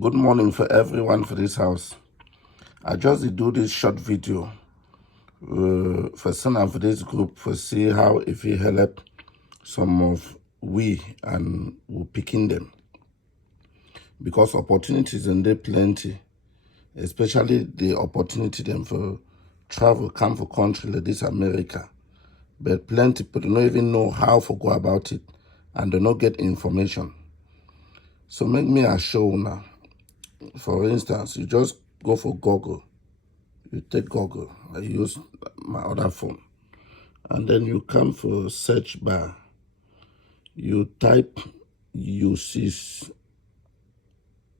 Good morning for everyone for this house. I just did do this short video for send am for this group for see how if it help some of we and we picking them, because opportunities and they plenty, especially the opportunity them for travel come for country like this America, but plenty people don't even know how to go about it and they not get information. So make me a show now. For instance, you just go for Google. You take Google. I use my other phone. And then you come for search bar. You type USCIS,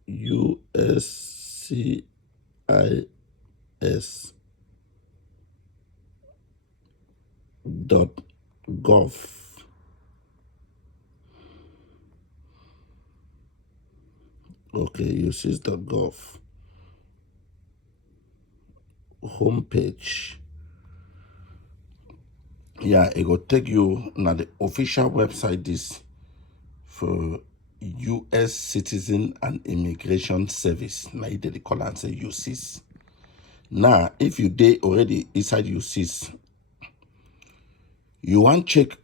USCIS.gov. Okay, USCIS.gov. Homepage. Yeah, it will take you now the official website this for U.S. Citizen and Immigration Service. Now they call and say USCIS. Now, if you dey already inside USCIS, you want check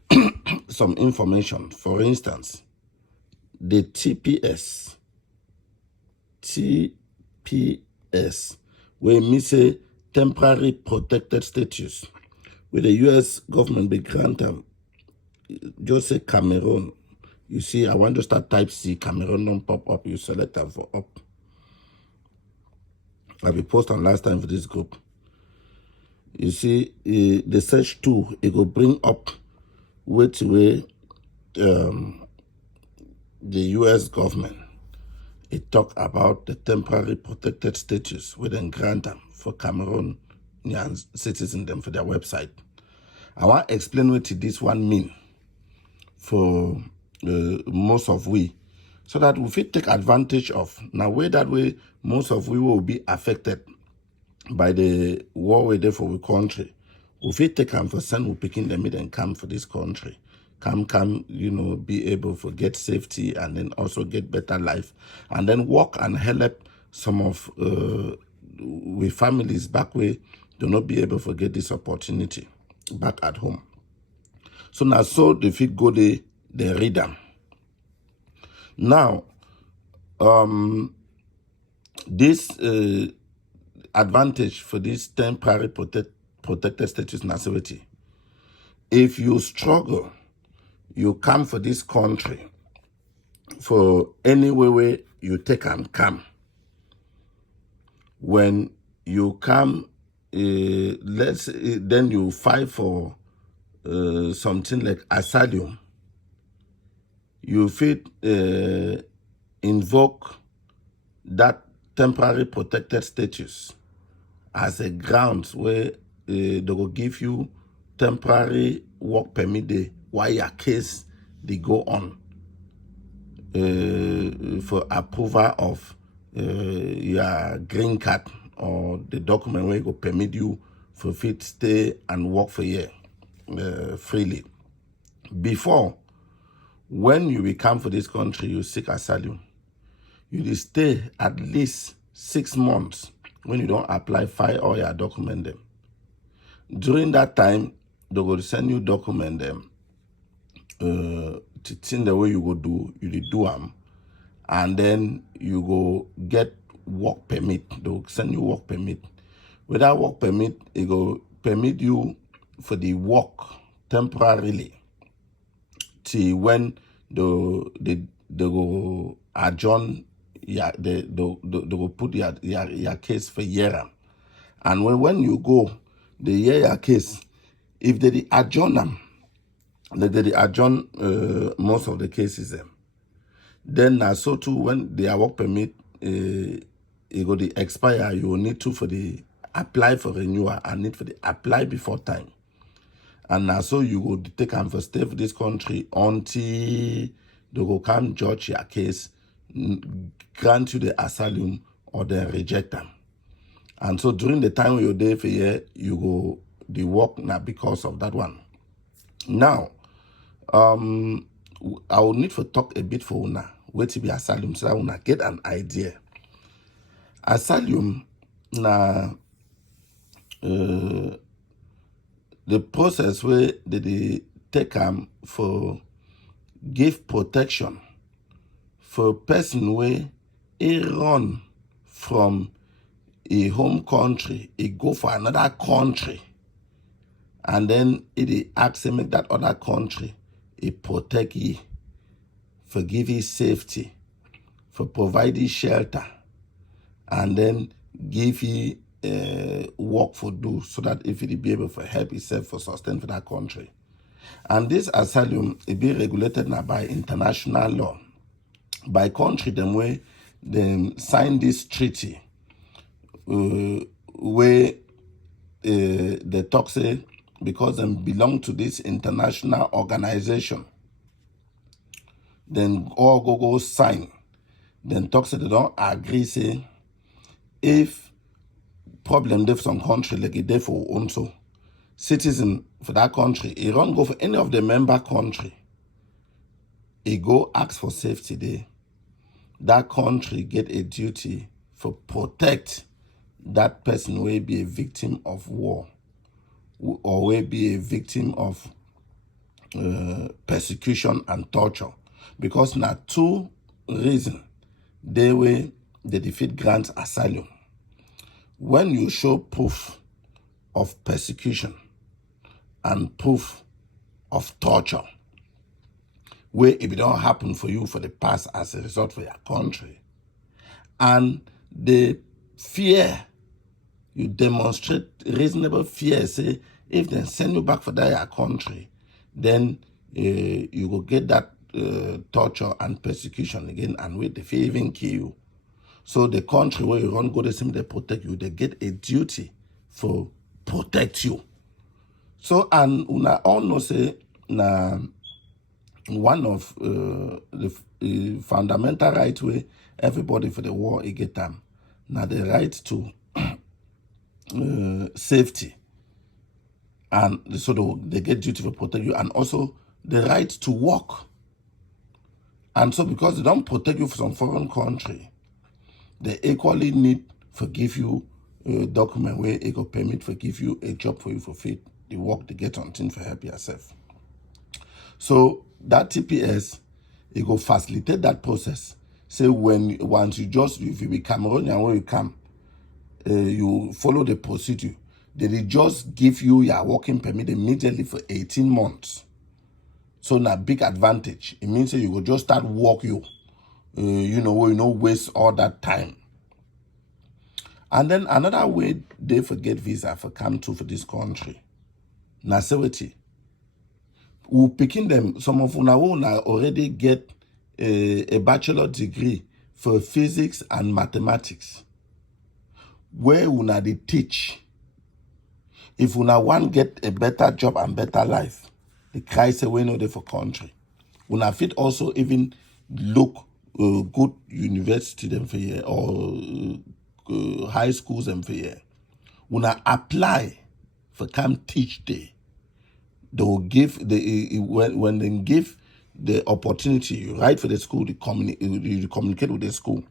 some information. For instance, the TPS, where me say temporary protected status, where the U.S. government be grant them, just say Cameroon. You see, I want to start type C, Cameroon don't pop up, you select that for up. I will post on last time for this group. You see, the search tool, it will bring up which way the U.S. government, it talk about the temporary protected status within grant them for Cameroon citizens them for their website. I want to explain what this one mean for most of we, so that we fit take advantage of. Now, way that way, most of we will be affected by the war we there for the country. We fit take them for send we picking them and come for this country. Come, you know, be able to get safety and then also get better life. And then work and help some of we families back way do not be able to get this opportunity back at home. So now so the fit go they read them. Now, this advantage for this temporary protected status nationality. If you struggle, you come for this country for any way you take and come. When you come, then you fight for something like asylum. You fit invoke that temporary protected status as a ground where they will give you temporary work permit day while your case they go on for approval of your green card or the document where it will permit you for fit stay and work for a year freely. Before, when you will come for this country, you seek asylum, you will stay at least 6 months when you don't apply, file all your document them. During that time, they will send you document them to think the way you go do, you do them, and then you go get work permit. They will send you work permit. With that work permit, it will permit you for the work temporarily till when they go adjourn they will put your case for year. And when you go, they hear your case. If they adjourn them, they adjourn most of the cases them. Then so too when their work permit it go the expire, you will need to for the apply for renewal and need for the apply before time. And now so you go take and for stay for this country until they go come judge your case, grant you the asylum or then reject them. And so during the time you're there for year, you go the work now because of that one. Now, I will need to talk a bit for una where to be asylum so that una get an idea Asylum na the process where they take for give protection for person where he run from a home country, he go for another country, and then it ask him make that other country it protect you, for give you safety, for provide you shelter, and then give you work for do, so that if it be able to help itself for sustain for that country. And this asylum it be regulated now by international law, by country them way them sign this treaty where they talk say because them belong to this international organization, then all go sign, then talk say they don't agree say if problem there for some country like it there for also citizen for that country, he don't go for any of the member country, he go ask for safety there. That country get a duty for protect that person will be a victim of war or will be a victim of persecution and torture, because now two reasons they way the defeat grants asylum. When you show proof of persecution and proof of torture, where if it don't happen for you for the past as a result for your country, and the fear, you demonstrate reasonable fear, say if they send you back for that your country, then you will get that torture and persecution again, and with the fear even kill you. So the country where you run go the same, they protect you, they get a duty for protect you. So and una all know say na one of the fundamental right way everybody for the war they get them. Now the right to safety, and so they get duty for protect you, and also the right to work. And so because they don't protect you from some foreign country, they equally need for give you a document where it go permit for give you a job for you for fit the work they get on thing for help yourself. So that TPS, it go facilitate that process. Say once you just, if you be Cameroonian when you come, you follow the procedure. They just give you your working permit immediately for 18 months. So na big advantage. It means that you go just start work you, waste all that time. And then another way they forget visa for come to for this country. Na sewity. We picking them, some of una already get a bachelor degree for physics and mathematics, where una they teach. If una want get a better job and better life, the Christ away no dey for country. Una fit also even look good university them for here, or high schools them for here. Una apply for come teach there. They will give when they give the opportunity, you write for the school, you communicate with the school.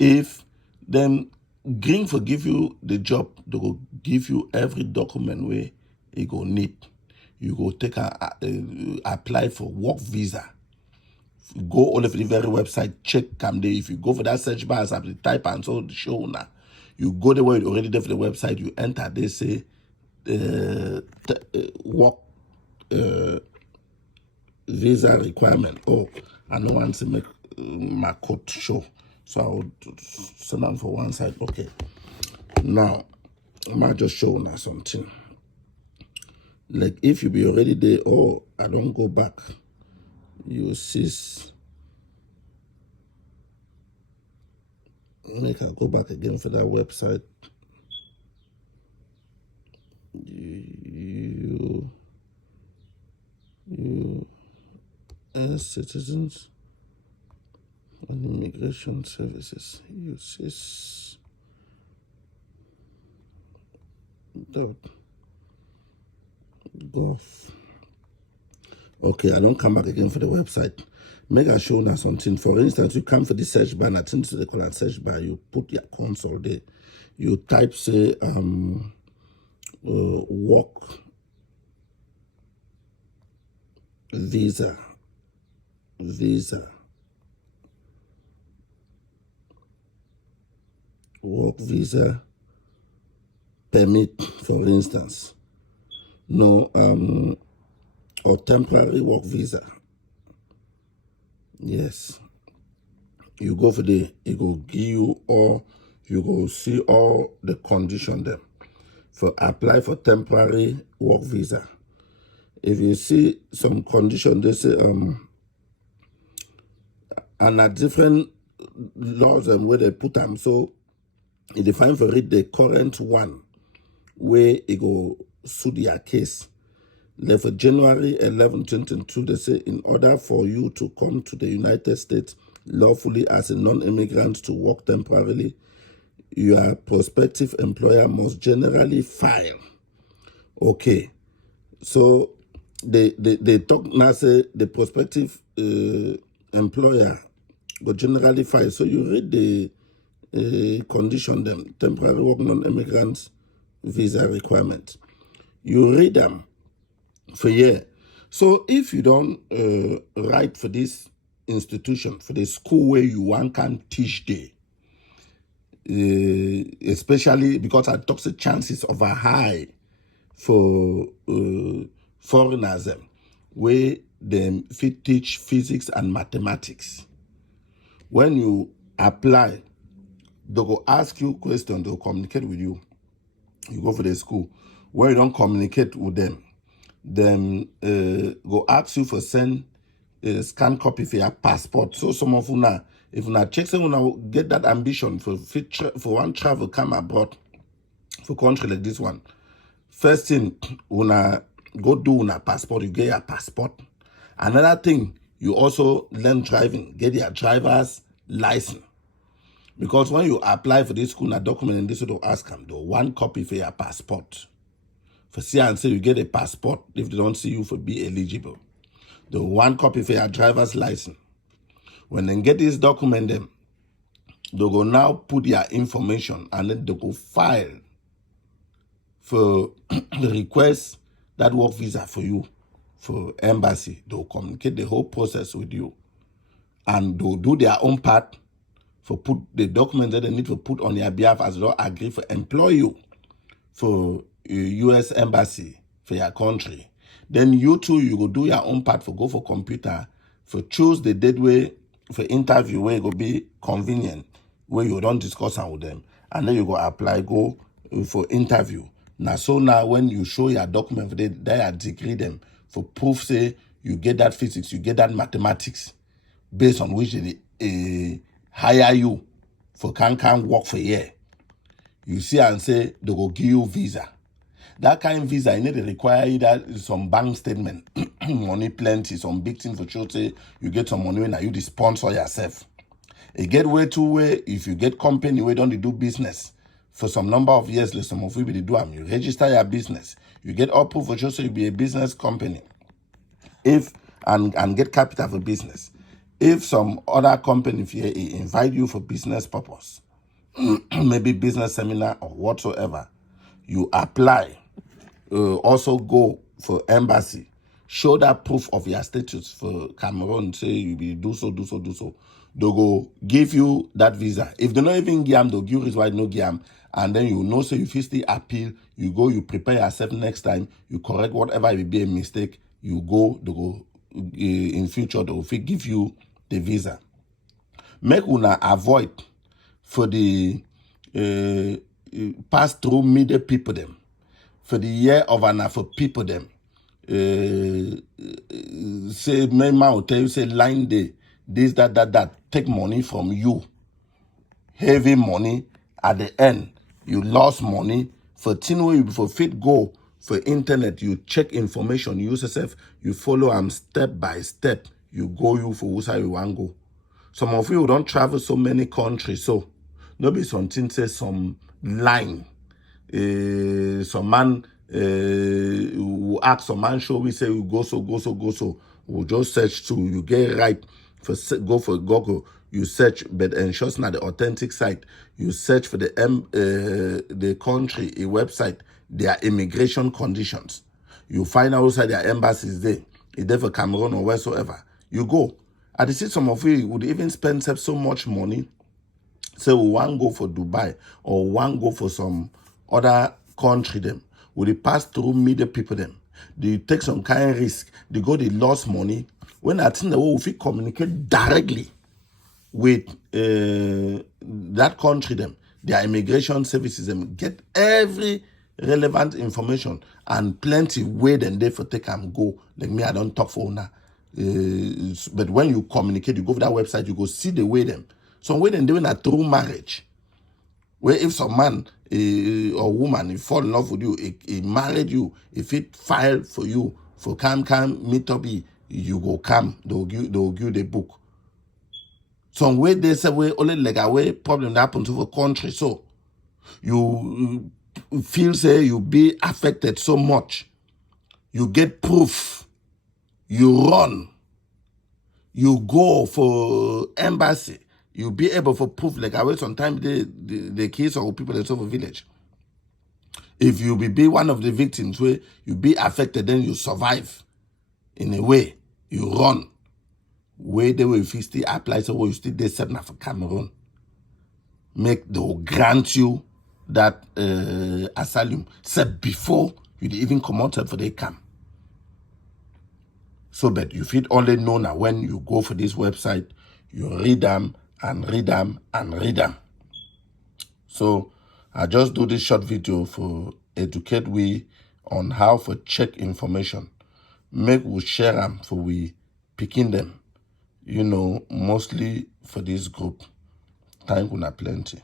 If them green for give you the job, they will give you every document where you go need. You go take apply for work visa. Go all over the very website, check come there. If you go for that search bar, as the type and so the show now, you go there where you already there for the website, you enter, they say work visa requirement. Oh, I don't want to make my code show, so I will send them for one side. Okay, now I might just show now something. Like if you be already there, oh, I don't go back, you see, make I go back again for that website. U.S. citizens and immigration services, uses .gov. Okay, I don't come back again for the website. Make I show now something. For instance, you come for the search bar, and I think to the call search bar, you put your console there. You type, say, work visa. Work visa permit, for instance. No, or temporary work visa. Yes. You go for the, it will give you all, you go see all the condition there. For apply for temporary work visa. If you see some condition, they say, and at different laws and where they put them, so if they find for read the current one, where it go suit their case. Like for January 11, 2022, they say, in order for you to come to the United States lawfully as a non-immigrant to work temporarily, your prospective employer must generally file. Okay. So they talk now, say the prospective employer will generally file. So you read the condition them, temporary work non-immigrants visa requirement. You read them for a year. So if you don't write for this institution, for the school where you want can teach there, especially because I talk the chances of a high for foreigners where they fit teach physics and mathematics. When you apply, they go ask you questions, they'll communicate with you. You go for the school. When you don't communicate with them go ask you for send scan copy for your passport. So some of you now, if you check, say you get that ambition for one travel come abroad for country like this one. First thing, una go do una passport, you get your passport. Another thing, you also learn driving, get your driver's license. Because when you apply for this school, na document and this will ask them, though, one copy for your passport. For see and say you get a passport if they don't see you for be eligible. The one copy for your driver's license. When they get this document, them, they go now put your information and then they go file for the request that work visa for you for embassy. They'll communicate the whole process with you. And they'll do their own part for put the document that they need to put on your behalf as well agree for employ you for US embassy for your country. Then you too, you go do your own part for go for computer, for choose the date way for interview where it will be convenient, where you don't discuss with them. And then you go apply, go for interview. Now, so now when you show your document for they degree them for proof, say you get that physics, you get that mathematics, based on which they hire you for can work for a year. You see and say they go give you visa. That kind of visa, you need to require either some bank statement, money plenty, some big thing for sure. Say you get some money when you the sponsor yourself. It get way too way if you get company where don't they do business for some number of years. Like some of you they do them. You register your business. You get all proof for sure, so you be a business company. If and get capital for business. If some other company if you invite you for business purpose, maybe business seminar or whatsoever, you apply. Also go for embassy, show that proof of your status for Cameroon, say you be do so. They'll go give you that visa. If they not even give them, they'll give you why no give them. And then you know, so if you still appeal, you go, you prepare yourself next time, you correct whatever will be a mistake, you go, they go in future, they will give you the visa. Make una avoid for the pass through middle people them. For the year of an for people them. Say my man will tell you, say line day, this, that, take money from you. Heavy money at the end. You lost money. For thing where you for fit go for internet, you check information, you use yourself, you follow them step by step. You go you for who you want go. Some of you don't travel so many countries, so nobody something say some line. Some man who ask some man show we say we go so. We'll just search too. You get right for go for Google. You search, but ensure it's not the authentic site. You search for the country, a website, their immigration conditions. You find out outside their embassies there. If they're for Cameroon or wheresoever. You go. I see some of you would even spend so much money. Say we want go for Dubai or want go for some other country them. Will they pass through media people them? They take some kind of risk. They go, they lost money. When I think that we will communicate directly with that country them, their immigration services them, get every relevant information and plenty way then they for take and go. Like me, I don't talk for now. But when you communicate, you go to that website, you go see the way them. Some way them doing a true marriage. Where if some man or woman, he fall in love with you, he married you, if it file for you, for come meet up, you go come, they'll give the book. Some way they say way only like a way problem that happen to the country. So you feel say you be affected so much. You get proof. You run. You go for embassy. You be able for proof like I way sometimes the kids or people that serve a village. If you be one of the victims where you be affected, then you survive. In a way, you run. Where they will if you still apply so you still set for Cameroon. They'll grant you that asylum. Said before you even come out for the camp. So but you feel only know now when you go for this website, you read them and read them and read them. So I just do this short video for educate we on how to check information. Make we share them for we picking them. You know, mostly for this group. Thank you plenty.